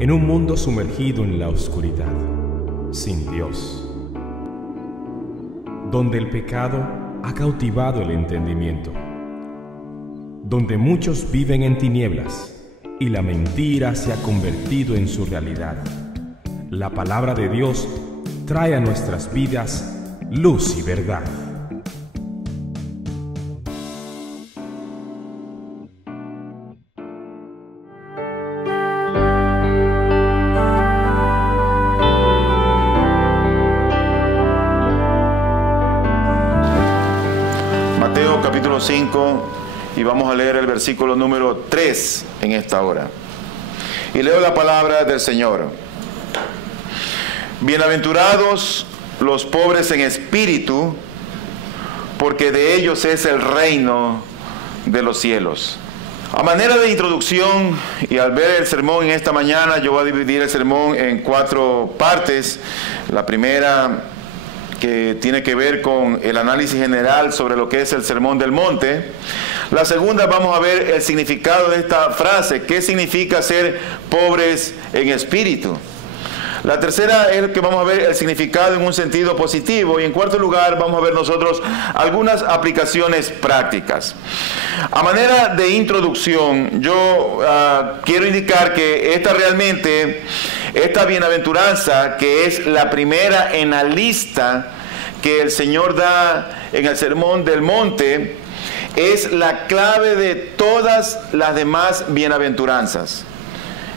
en un mundo sumergido en la oscuridad, sin Dios, donde el pecado ha cautivado el entendimiento, donde muchos viven en tinieblas y la mentira se ha convertido en su realidad. La palabra de Dios trae a nuestras vidas luz y verdad. Mateo capítulo 5, y vamos a leer el versículo número 3 en esta hora. Y leo la palabra del Señor. Bienaventurados los pobres en espíritu, porque de ellos es el reino de los cielos. A manera de introducción, y al ver el sermón en esta mañana, yo voy a dividir el sermón en 4 partes. La primera, que tiene que ver con el análisis general sobre lo que es el Sermón del Monte. La segunda, vamos a ver el significado de esta frase, qué significa ser pobres en espíritu. La tercera es que vamos a ver el significado en un sentido positivo, y en cuarto lugar vamos a ver nosotros algunas aplicaciones prácticas. A manera de introducción, yo quiero indicar que esta bienaventuranza, que es la primera en la lista que el Señor da en el Sermón del Monte, es la clave de todas las demás bienaventuranzas.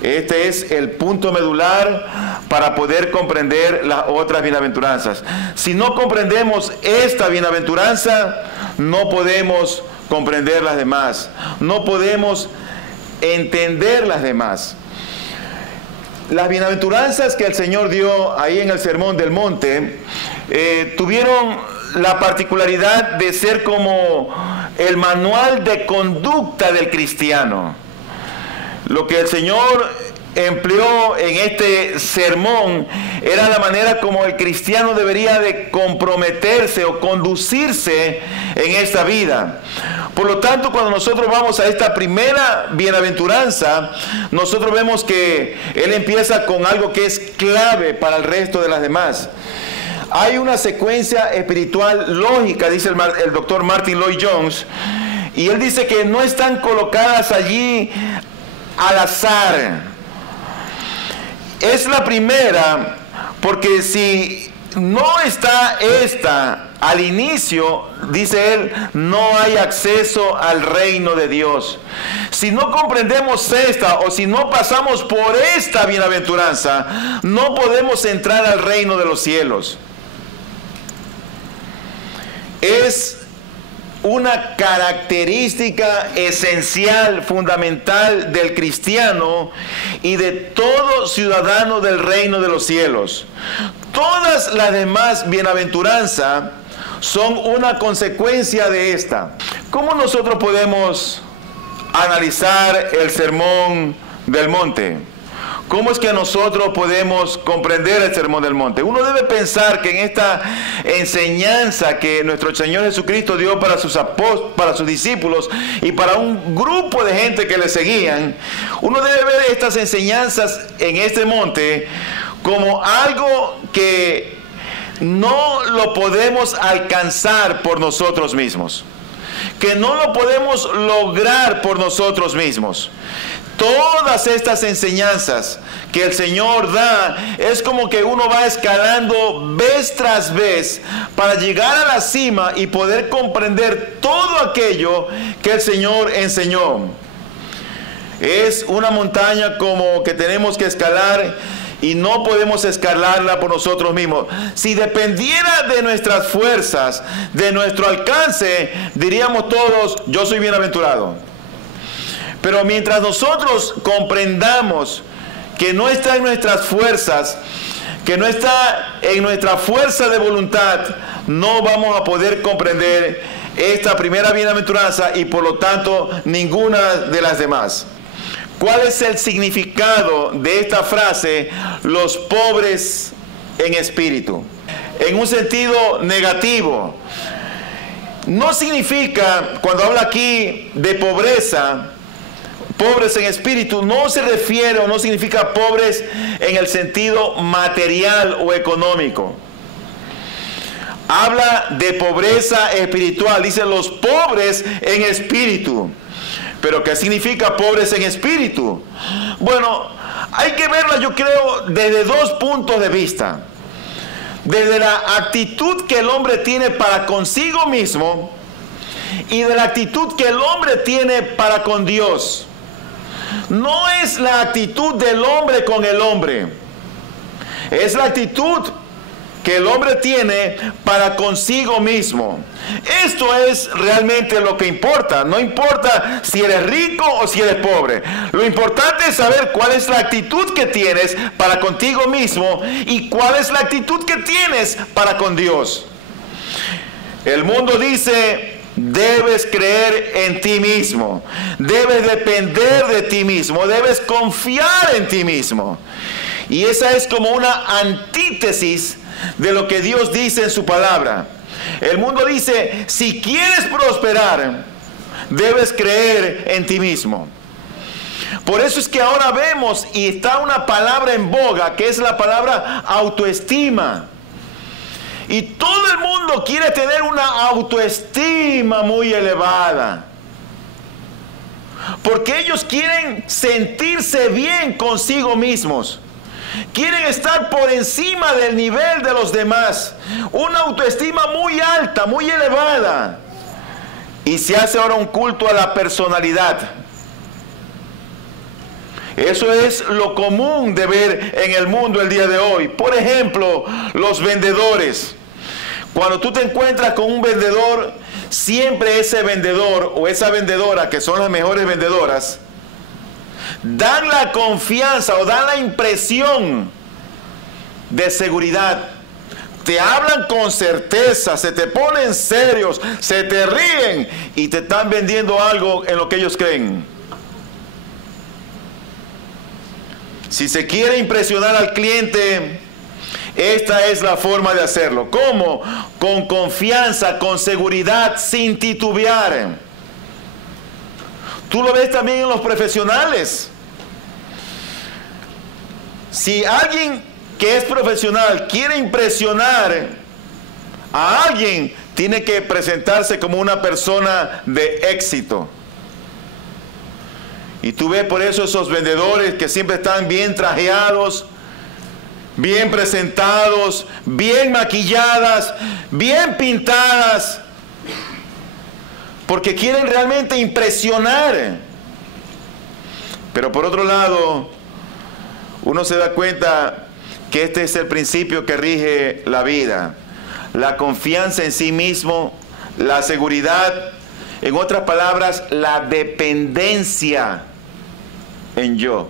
Este es el punto medular para poder comprender las otras bienaventuranzas. Si no comprendemos esta bienaventuranza, no podemos comprender las demás. No podemos entender las demás. Las bienaventuranzas que el Señor dio ahí en el Sermón del Monte tuvieron la particularidad de ser como el manual de conducta del cristiano. Lo que el Señor empleó en este sermón era la manera como el cristiano debería de comprometerse o conducirse en esta vida. Por lo tanto, cuando nosotros vamos a esta primera bienaventuranza, nosotros vemos que Él empieza con algo que es clave para el resto de las demás. Hay una secuencia espiritual lógica, dice el doctor Martin Lloyd-Jones, y él dice que no están colocadas allí al azar. Es la primera, porque si no está esta al inicio, dice él, no hay acceso al reino de Dios. Si no comprendemos esta, o si no pasamos por esta bienaventuranza, no podemos entrar al reino de los cielos. Es una característica esencial, fundamental del cristiano y de todo ciudadano del reino de los cielos. Todas las demás bienaventuranzas son una consecuencia de esta. ¿Cómo nosotros podemos analizar el Sermón del Monte? ¿Cómo es que nosotros podemos comprender el Sermón del Monte? Uno debe pensar que en esta enseñanza que nuestro Señor Jesucristo dio para sus discípulos y para un grupo de gente que le seguían, uno debe ver estas enseñanzas en este monte como algo que no lo podemos alcanzar por nosotros mismos, que no lo podemos lograr por nosotros mismos. Todas estas enseñanzas que el Señor da es como que uno va escalando vez tras vez para llegar a la cima y poder comprender todo aquello que el Señor enseñó. Es una montaña como que tenemos que escalar y no podemos escalarla por nosotros mismos. Si dependiera de nuestras fuerzas, de nuestro alcance, diríamos todos, yo soy bienaventurado. Pero mientras nosotros comprendamos que no está en nuestras fuerzas, que no está en nuestra fuerza de voluntad, no vamos a poder comprender esta primera bienaventuranza y por lo tanto ninguna de las demás. ¿Cuál es el significado de esta frase, los pobres en espíritu? En un sentido negativo, no significa, cuando habla aquí de pobreza, pobres en espíritu no se refiere o no significa pobres en el sentido material o económico. Habla de pobreza espiritual. Dice los pobres en espíritu. ¿Pero qué significa pobres en espíritu? Bueno, hay que verla, yo creo, desde dos puntos de vista. Desde la actitud que el hombre tiene para consigo mismo y de la actitud que el hombre tiene para con Dios. No es la actitud del hombre con el hombre. Es la actitud que el hombre tiene para consigo mismo. Esto es realmente lo que importa. No importa si eres rico o si eres pobre. Lo importante es saber cuál es la actitud que tienes para contigo mismo y cuál es la actitud que tienes para con Dios. El mundo dice: debes creer en ti mismo, debes depender de ti mismo, debes confiar en ti mismo. Y esa es como una antítesis de lo que Dios dice en su palabra. El mundo dice: si quieres prosperar, debes creer en ti mismo. Por eso es que ahora vemos y está una palabra en boga, que es la palabra autoestima. Y todo el mundo quiere tener una autoestima muy elevada, porque ellos quieren sentirse bien consigo mismos. Quieren estar por encima del nivel de los demás. Una autoestima muy alta, muy elevada. Y se hace ahora un culto a la personalidad. Eso es lo común de ver en el mundo el día de hoy. Por ejemplo, los vendedores. Cuando tú te encuentras con un vendedor, siempre ese vendedor o esa vendedora, que son las mejores vendedoras, dan la confianza o dan la impresión de seguridad. Te hablan con certeza, se te ponen serios, se te ríen y te están vendiendo algo en lo que ellos creen. Si se quiere impresionar al cliente, esta es la forma de hacerlo. ¿Cómo? Con confianza, con seguridad, sin titubear. Tú lo ves también en los profesionales. Si alguien que es profesional quiere impresionar a alguien, tiene que presentarse como una persona de éxito. Y tú ves por eso esos vendedores que siempre están bien trajeados, bien presentados, bien maquilladas, bien pintadas, porque quieren realmente impresionar. Pero por otro lado, uno se da cuenta que este es el principio que rige la vida. La confianza en sí mismo, la seguridad, en otras palabras, la dependencia en yo.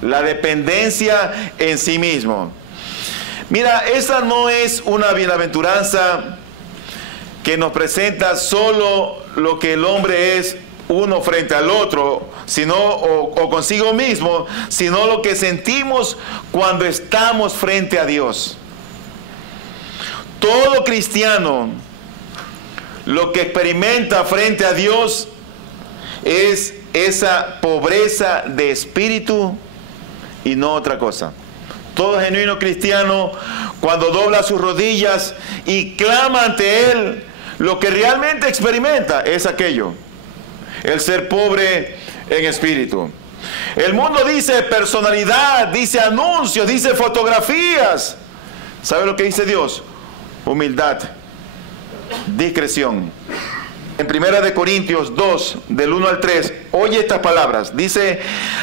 La dependencia en sí mismo. Mira, esa no es una bienaventuranza que nos presenta solo lo que el hombre es uno frente al otro, sino o consigo mismo, sino lo que sentimos cuando estamos frente a Dios. Todo cristiano lo que experimenta frente a Dios es esa pobreza de espíritu y no otra cosa. Todo genuino cristiano, cuando dobla sus rodillas y clama ante Él, lo que realmente experimenta es aquello: el ser pobre en espíritu. El mundo dice personalidad, dice anuncios, dice fotografías. ¿Sabe lo que dice Dios? Humildad, discreción. En 1 Corintios 2, del 1 al 3, oye estas palabras. Dice: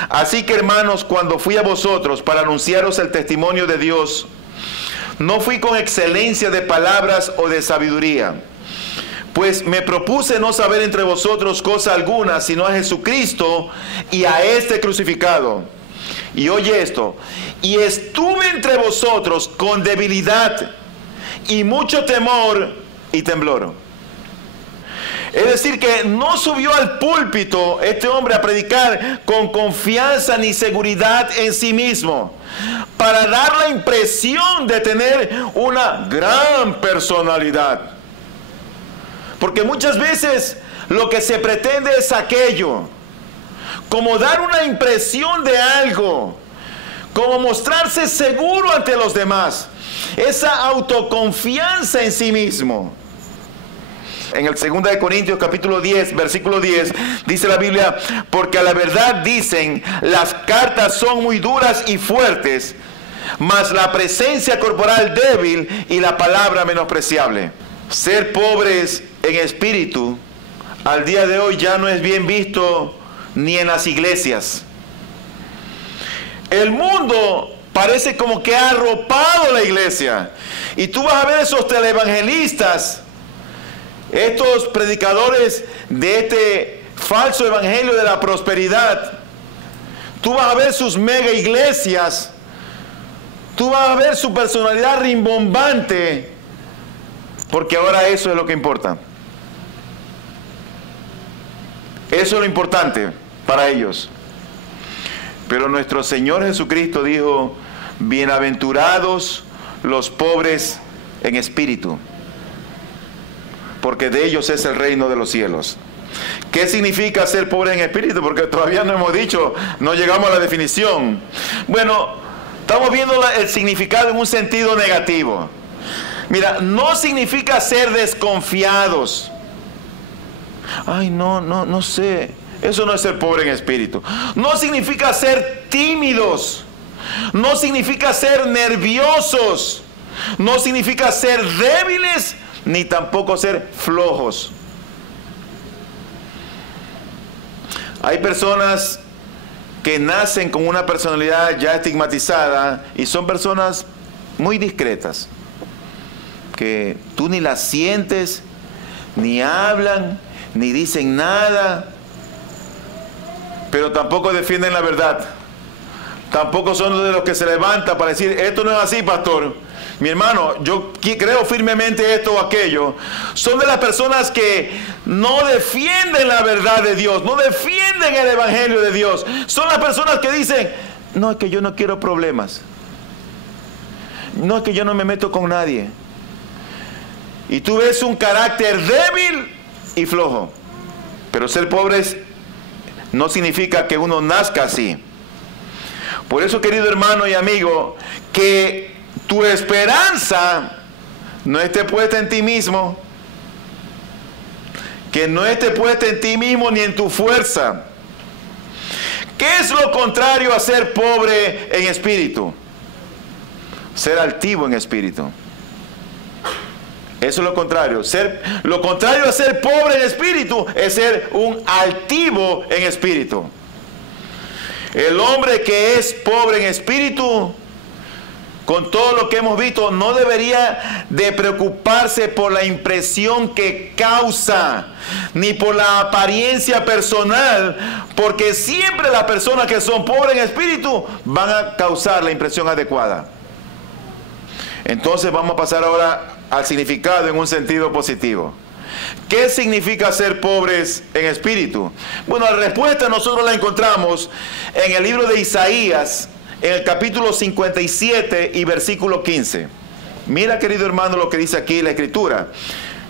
así que, hermanos, cuando fui a vosotros para anunciaros el testimonio de Dios, no fui con excelencia de palabras o de sabiduría, pues me propuse no saber entre vosotros cosa alguna, sino a Jesucristo y a este crucificado. Y oye esto: y estuve entre vosotros con debilidad y mucho temor y temblor. Es decir, que no subió al púlpito este hombre a predicar con confianza ni seguridad en sí mismo, para dar la impresión de tener una gran personalidad. Porque muchas veces lo que se pretende es aquello: como dar una impresión de algo, como mostrarse seguro ante los demás, esa autoconfianza en sí mismo. En el 2 de Corintios capítulo 10, versículo 10, dice la Biblia: porque a la verdad dicen, las cartas son muy duras y fuertes, mas la presencia corporal débil y la palabra menospreciable. Ser pobres en espíritu al día de hoy ya no es bien visto ni en las iglesias. El mundo parece como que ha arropado la iglesia, y tú vas a ver esos televangelistas, estos predicadores de este falso evangelio de la prosperidad. Tú vas a ver sus mega iglesias, tú vas a ver su personalidad rimbombante, porque ahora eso es lo que importa. Eso es lo importante para ellos. Pero nuestro Señor Jesucristo dijo: bienaventurados los pobres en espíritu, porque de ellos es el reino de los cielos. ¿Qué significa ser pobre en espíritu? Porque todavía no hemos dicho, no llegamos a la definición. Bueno, estamos viendo el significado en un sentido negativo. Mira, no significa ser desconfiados. Ay, no sé. Eso no es ser pobre en espíritu. No significa ser tímidos. No significa ser nerviosos. No significa ser débiles, ni tampoco ser flojos. Hay personas que nacen con una personalidad ya estigmatizada y son personas muy discretas, que tú ni las sientes, ni hablan, ni dicen nada, pero tampoco defienden la verdad. Tampoco son de los que se levantan para decir: esto no es así, pastor. Mi hermano, yo creo firmemente esto o aquello. Son de las personas que no defienden la verdad de Dios, no defienden el evangelio de Dios. Son las personas que dicen: no, es que yo no quiero problemas. No, es que yo no me meto con nadie. Y tú ves un carácter débil y flojo. Pero ser pobres no significa que uno nazca así. Por eso, querido hermano y amigo, que tu esperanza no esté puesta en ti mismo, que no esté puesta en ti mismo ni en tu fuerza. ¿Qué es lo contrario a ser pobre en espíritu? Ser altivo en espíritu. Eso es lo contrario. Lo contrario a ser pobre en espíritu es ser un altivo en espíritu. El hombre que es pobre en espíritu, con todo lo que hemos visto, no debería de preocuparse por la impresión que causa, ni por la apariencia personal, porque siempre las personas que son pobres en espíritu van a causar la impresión adecuada. Entonces vamos a pasar ahora al significado en un sentido positivo. ¿Qué significa ser pobres en espíritu? Bueno, la respuesta nosotros la encontramos en el libro de Isaías, en el capítulo 57 y versículo 15. Mira, querido hermano, lo que dice aquí la escritura.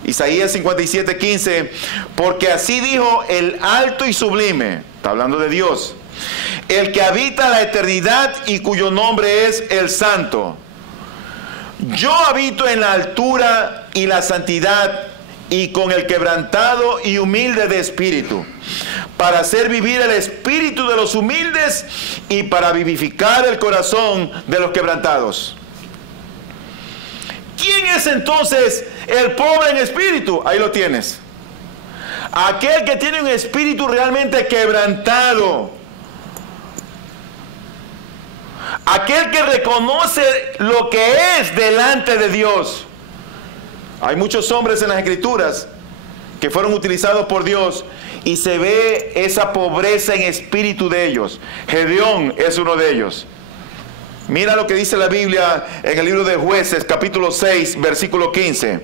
Isaías 57, 15. Porque así dijo el alto y sublime, está hablando de Dios, el que habita la eternidad y cuyo nombre es el Santo. Yo habito en la altura y la santidad, y con el quebrantado y humilde de espíritu, para hacer vivir el espíritu de los humildes y para vivificar el corazón de los quebrantados. ¿Quién es entonces el pobre en espíritu? Ahí lo tienes. Aquel que tiene un espíritu realmente quebrantado. Aquel que reconoce lo que es delante de Dios. Hay muchos hombres en las escrituras que fueron utilizados por Dios y se ve esa pobreza en espíritu de ellos. Gedeón es uno de ellos. Mira lo que dice la Biblia en el libro de Jueces, capítulo 6, versículo 15.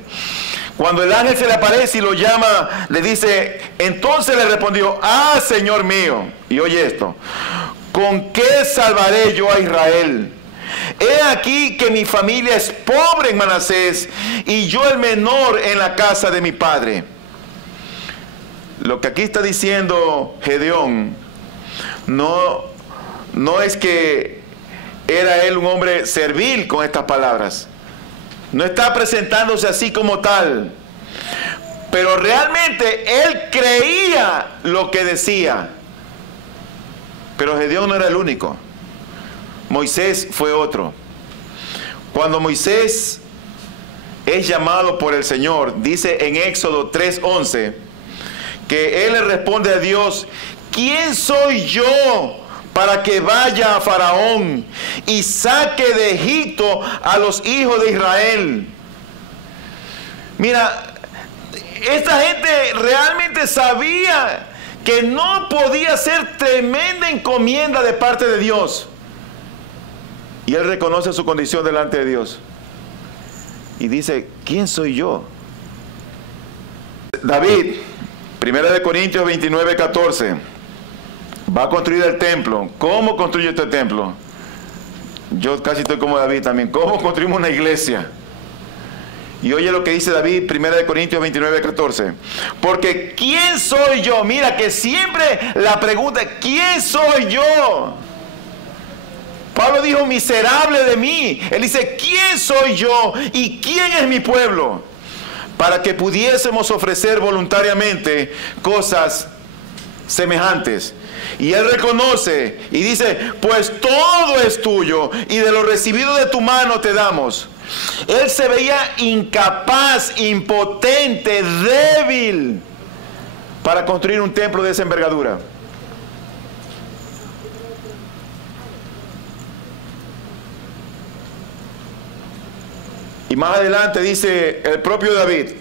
Cuando el ángel se le aparece y lo llama, le dice, entonces le respondió: ah, Señor mío. Y oye esto: ¿con qué salvaré yo a Israel? He aquí que mi familia es pobre en Manasés y yo el menor en la casa de mi padre. Lo que aquí está diciendo Gedeón no es que era él un hombre servil con estas palabras. No está presentándose así como tal. Pero realmente él creía lo que decía. Pero Gedeón no era el único. Moisés fue otro. Cuando Moisés es llamado por el Señor, dice en Éxodo 3:11, que él le responde a Dios: ¿quién soy yo para que vaya a Faraón y saque de Egipto a los hijos de Israel? Mira, esta gente realmente sabía que no podía ser tremenda encomienda de parte de Dios. Y él reconoce su condición delante de Dios. Y dice: ¿quién soy yo? David, 1 Corintios 29:14, va a construir el templo. ¿Cómo construye este templo? Yo casi estoy como David también. ¿Cómo construimos una iglesia? Y oye lo que dice David, 1 Corintios 29:14. Porque ¿quién soy yo? Mira que siempre la pregunta: ¿quién soy yo? Pablo dijo: miserable de mí. Él dice: ¿quién soy yo y quién es mi pueblo? Para que pudiésemos ofrecer voluntariamente cosas semejantes. Y él reconoce y dice: pues todo es tuyo y de lo recibido de tu mano te damos. Él se veía incapaz, impotente, débil para construir un templo de esa envergadura. Y más adelante dice el propio David,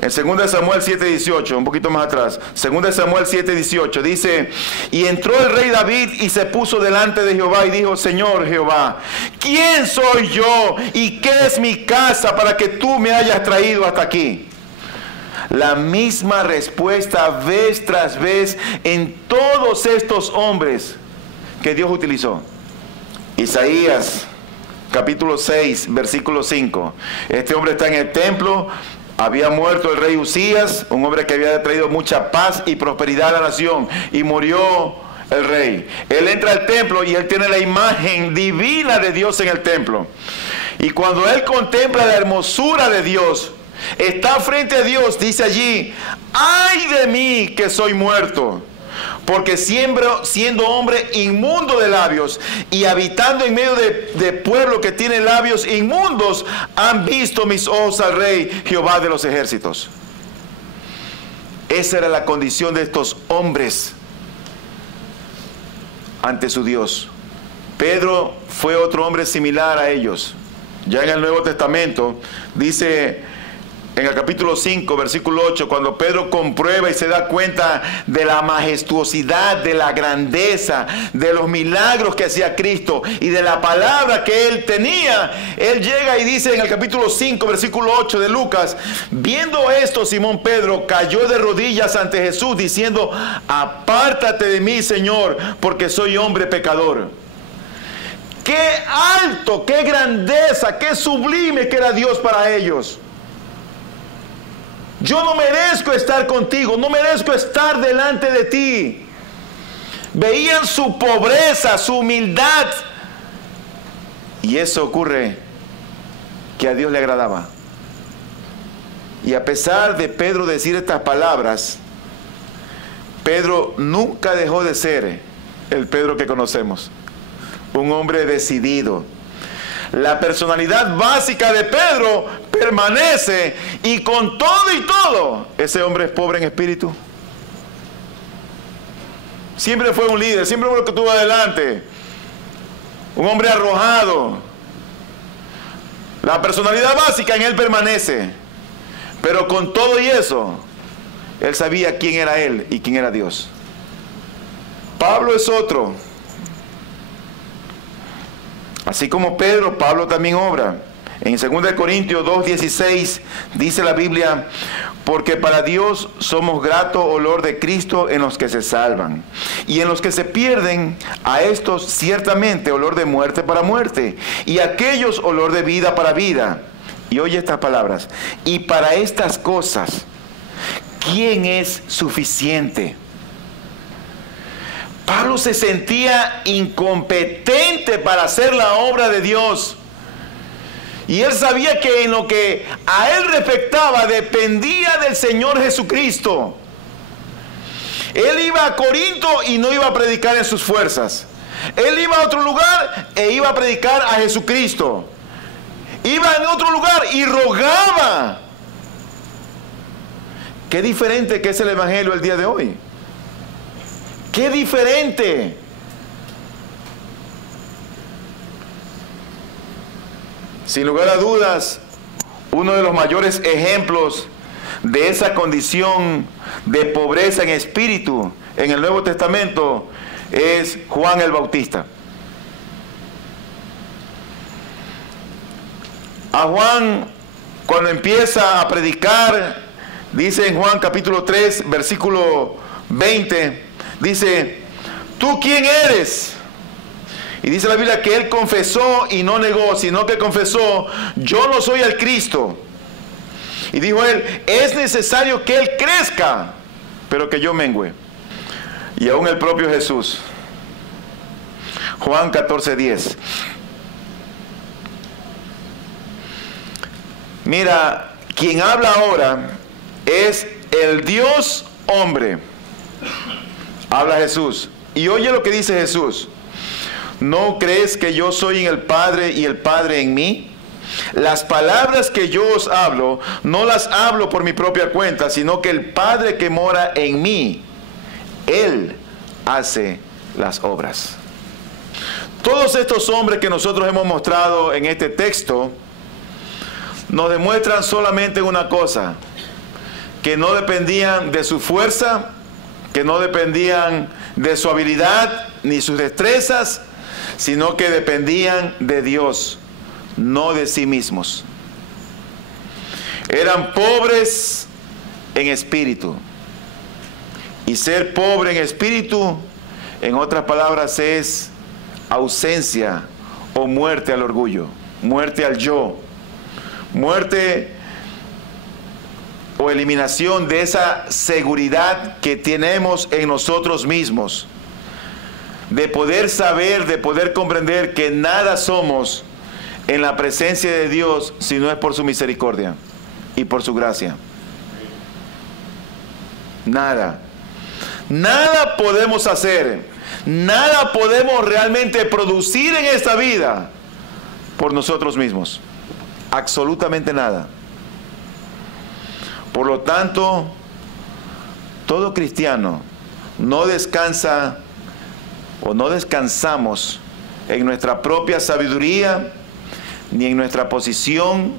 en 2 Samuel 7:18, un poquito más atrás, 2 Samuel 7:18, dice: y entró el rey David y se puso delante de Jehová y dijo: Señor Jehová, ¿quién soy yo y qué es mi casa para que tú me hayas traído hasta aquí? La misma respuesta vez tras vez en todos estos hombres que Dios utilizó. Isaías capítulo 6, versículo 5. Este hombre está en el templo. Había muerto el rey Usías, un hombre que había traído mucha paz y prosperidad a la nación, y murió el rey. Él entra al templo y él tiene la imagen divina de Dios en el templo. Y cuando él contempla la hermosura de Dios, está frente a Dios, dice allí: ¡ay de mí que soy muerto! Porque siendo hombre inmundo de labios y habitando en medio de pueblo que tiene labios inmundos, han visto mis ojos al Rey Jehová de los ejércitos. Esa era la condición de estos hombres ante su Dios. Pedro fue otro hombre similar a ellos. Ya en el Nuevo Testamento dice, en el capítulo 5, versículo 8, cuando Pedro comprueba y se da cuenta de la majestuosidad, de la grandeza, de los milagros que hacía Cristo y de la palabra que él tenía, él llega y dice en el capítulo 5, versículo 8 de Lucas: viendo esto, Simón Pedro cayó de rodillas ante Jesús diciendo: apártate de mí, Señor, porque soy hombre pecador. Qué alto, qué grandeza, qué sublime que era Dios para ellos. Yo no merezco estar contigo, no merezco estar delante de ti. Veían su pobreza, su humildad. Y eso ocurre que a Dios le agradaba. Y a pesar de Pedro decir estas palabras, Pedro nunca dejó de ser el Pedro que conocemos. Un hombre decidido. La personalidad básica de Pedro permanece, y con todo y todo, ese hombre es pobre en espíritu. Siempre fue un líder, siempre fue lo que tuvo adelante. Un hombre arrojado. La personalidad básica en él permanece. Pero con todo y eso, él sabía quién era él y quién era Dios. Pablo es otro. Así como Pedro, Pablo también obra. En 2 Corintios 2:16 dice la Biblia: porque para Dios somos grato olor de Cristo en los que se salvan, y en los que se pierden, a estos ciertamente olor de muerte para muerte, y a aquellos olor de vida para vida. Y oye estas palabras: y para estas cosas, ¿quién es suficiente? Pablo se sentía incompetente para hacer la obra de Dios. Y él sabía que en lo que a él respectaba dependía del Señor Jesucristo. Él iba a Corinto y no iba a predicar en sus fuerzas. Él iba a otro lugar e iba a predicar a Jesucristo. Iba en otro lugar y rogaba. Qué diferente que es el Evangelio el día de hoy. Qué diferente. Sin lugar a dudas, uno de los mayores ejemplos de esa condición de pobreza en espíritu en el Nuevo Testamento es Juan el Bautista. A Juan, cuando empieza a predicar, dice en Juan capítulo 3, versículo 20, dice: ¿tú quién eres? Y dice la Biblia que él confesó y no negó, sino que confesó: yo no soy el Cristo. Y dijo él: es necesario que él crezca, pero que yo mengüe. Y aún el propio Jesús. Juan 14:10. Mira, quien habla ahora es el Dios hombre. Habla Jesús. Y oye lo que dice Jesús: ¿no crees que yo soy en el Padre y el Padre en mí? Las palabras que yo os hablo, no las hablo por mi propia cuenta, sino que el Padre que mora en mí, Él hace las obras. Todos estos hombres que nosotros hemos mostrado en este texto nos demuestran solamente una cosa: que no dependían de su fuerza, que no dependían de su habilidad ni sus destrezas, sino que dependían de Dios, no de sí mismos. Eran pobres en espíritu. Y ser pobre en espíritu, en otras palabras, es ausencia o muerte al orgullo, muerte al yo, muerte o eliminación de esa seguridad que tenemos en nosotros mismos, de poder saber, de poder comprender que nada somos en la presencia de Dios si no es por su misericordia y por su gracia. Nada. Nada podemos hacer, nada podemos realmente producir en esta vida por nosotros mismos. Absolutamente nada. Por lo tanto, todo cristiano no descansa o no descansamos en nuestra propia sabiduría, ni en nuestra posición,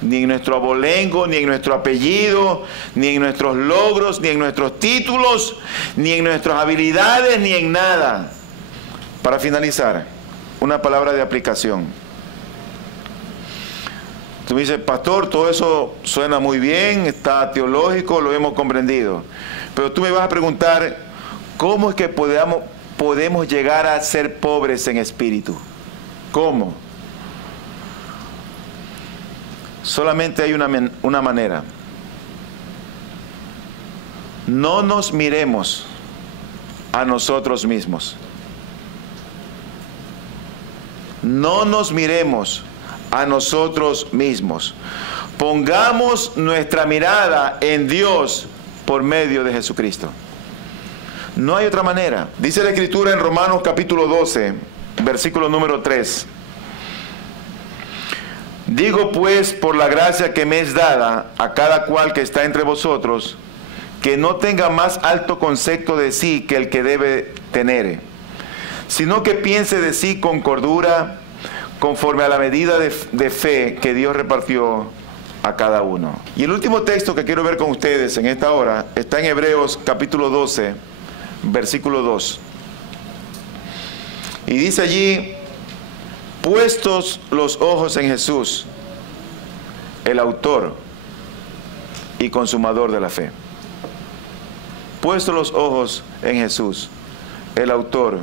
ni en nuestro abolengo, ni en nuestro apellido, ni en nuestros logros, ni en nuestros títulos, ni en nuestras habilidades, ni en nada. Para finalizar, una palabra de aplicación. Tú me dices: pastor, todo eso suena muy bien, está teológico, lo hemos comprendido. Pero tú me vas a preguntar: ¿cómo es que podemos llegar a ser pobres en espíritu? ¿Cómo? Solamente hay una manera. No nos miremos a nosotros mismos. No nos miremos a nosotros mismos. Pongamos nuestra mirada en Dios por medio de Jesucristo. No hay otra manera. Dice la Escritura en Romanos capítulo 12, versículo número 3. Digo pues, por la gracia que me es dada a cada cual que está entre vosotros, que no tenga más alto concepto de sí que el que debe tener, sino que piense de sí con cordura, conforme a la medida de fe que Dios repartió a cada uno. Y el último texto que quiero ver con ustedes en esta hora está en Hebreos capítulo 12, versículo 2. Y dice allí: puestos los ojos en Jesús, el autor y consumador de la fe. Puestos los ojos en Jesús, el autor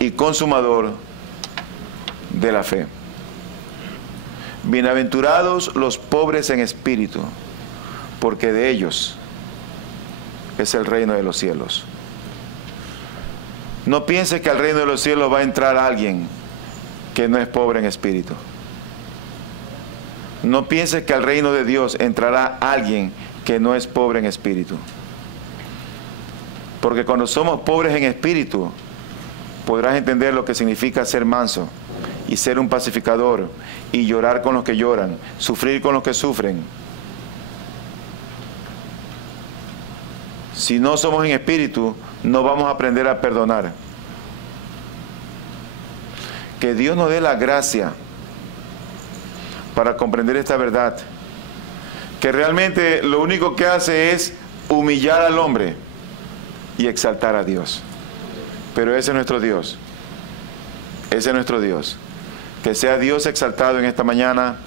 y consumador de la fe. Bienaventurados los pobres en espíritu, porque de ellos es el reino de los cielos. No pienses que al reino de los cielos va a entrar alguien que no es pobre en espíritu. No pienses que al reino de Dios entrará alguien que no es pobre en espíritu. Porque cuando somos pobres en espíritu, podrás entender lo que significa ser manso y ser un pacificador y llorar con los que lloran, sufrir con los que sufren. Si no somos en espíritu, no vamos a aprender a perdonar. Que Dios nos dé la gracia para comprender esta verdad, que realmente lo único que hace es humillar al hombre y exaltar a Dios. Pero ese es nuestro Dios. Ese es nuestro Dios. Que sea Dios exaltado en esta mañana.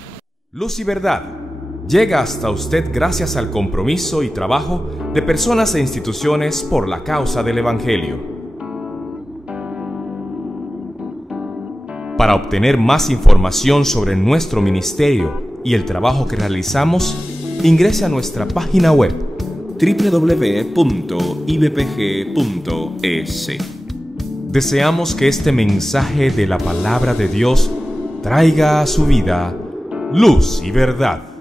Luz y Verdad llega hasta usted gracias al compromiso y trabajo de personas e instituciones por la causa del Evangelio. Para obtener más información sobre nuestro ministerio y el trabajo que realizamos, ingrese a nuestra página web www.ibpg.es. Deseamos que este mensaje de la palabra de Dios traiga a su vida luz y verdad.